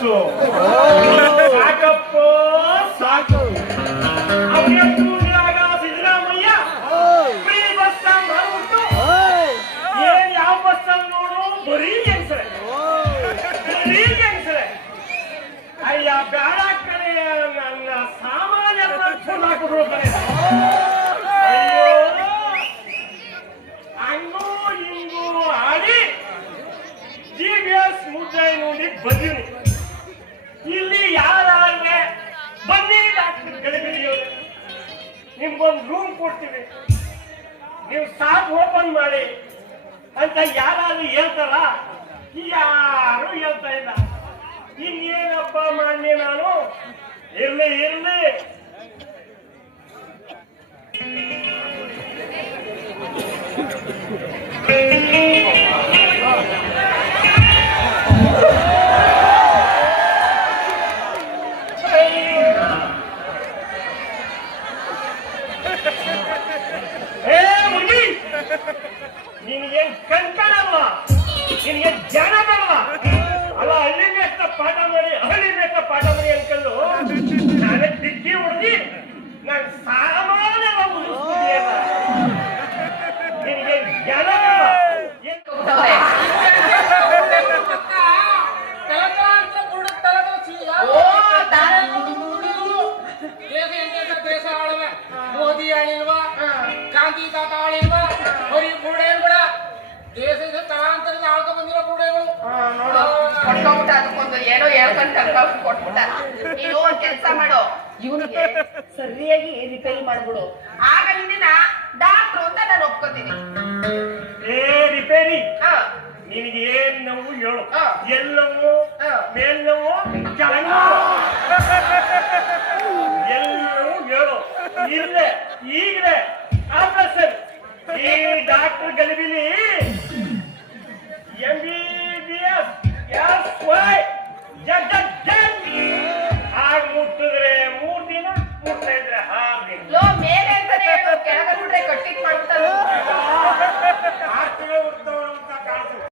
Bus ಸಾಕಪ್ಪ ಸಾಕು. ಅವನ ಕೂಗಿದಾಗ ಸಿದ್ದರಾಮಯ್ಯ ಫ್ರೀ ಬಸ್ ಮಾಡ್ಬಿಟ್ಟು ಏನ್ ಯಾವ ಬಸ್ ಅಂತ ನೋಡು ಬರೀ ಹೆಂಗ್ಸರೆ ಬರೀ ಹೆಂಗ್ಸರೆ. ಅಯ್ಯ ಬೇಡ ಕಡೆ ನನ್ನ ಸಾಮಾನ್ಯ ಹಾಕಿದ್ರು ಕಡೆ. ಅಯ್ಯೋ ಹಂಗೂ ಹಿಂಗೂ ಆಡಿ GVS ಮುದ್ದೆ ನೋಡಿ ಬಂದಿನಿ. ಇಲ್ಲಿ ಯಾರಾದ್ರೆ ಬನ್ನಿ ಡಾಕ್ಟರ್ ಗಡಿಬಿಡಿಯವರು, ನಿಮ್ಗೊಂದು ರೂಮ್ ಕೊಡ್ತೀವಿ, ನೀವು ಸಾಕು ಓಪನ್ ಮಾಡಿ ಅಂತ ಯಾರಾದ್ರೂ ಹೇಳ್ತಾರ? ಯಾರು ಹೇಳ್ತಾ ಇಲ್ಲ. ಇನ್ನೇನಪ್ಪ ಮಾಡಿ ನಾನು ಇರ್ಲಿ ಇರ್ಲಿ. ನಿನಗೇನ್ ಕಣ್ಕಾಣಲ್ವಾ? ನಿನಗೇನ್ ಜ್ಞಾನ ಬೇಡವಾ? ಅಲ್ಲ ಹಳ್ಳಿ ಮೇಷ್ಟ ಪಾಠ ಮಾಡಿ ಹಳ್ಳಿ ಮೇಷ್ಟ ಪಾಠ ಮಾಡಿ ಅನ್ಕೊಂಡು ನಾನೇ ಡಿಗ್ಗಿ ಹೊಡೆದಿ ನಾನು ಸಾಮಾನ್ಯ ನಿನಗೇನ್ ಜ್ಞಾನ ಬೇಡವಾ? ದೇಶ ಆಳವೆ ಮೋದಿ ಆಳಿಲ್ವಾ, ಗಾಂಧಿ ತಾತ ಆಳಿಲ್ವಾ, ಬರೀ ಬುಡೇಗಳ ದೇಶದ ತಲಾಂತರದ ಆಳ್ಕ ಬಂದಿರೋ ಬುಡೇಗಳು ಕೊಟ್ಕೊಂಡ್ಬಿಟ್ಟ. ಅದಕ್ಕೊಂದು ಏನೋ ಹೇಳ್ಕೊಂಡು ಕರ್ಕೊಂಡು ಕೊಟ್ಬಿಟ್ಟ. ನೀನು ಒಂದ್ ಕೆಲಸ ಮಾಡು, ಇವನಿಗೆ ಸರಿಯಾಗಿ ರಿಪೇರಿ ಮಾಡ್ಬಿಡು. ಆಗ ನಿನ್ನ ಡಾಕ್ಟ್ರು ಅಂತ ನಾನು ಒಪ್ಕೋತೀನಿ. ಏ ರಿಪೇರಿ ನಿನಗೆ ಏನ್ ನೋವು ಹೇಳು. ಎಲ್ಲವೂ ಮೇಲ್ನೋವು ಕೆಳನೋವು ಎಲ್ಲವೂ ಹೇಳು. ಇಲ್ಲೇ ಈಗಲೇ ಆಪರೇಷನ್. ಈ ಡಾಕ್ಟರ್ ಗಲಿಬಿಲಿ MB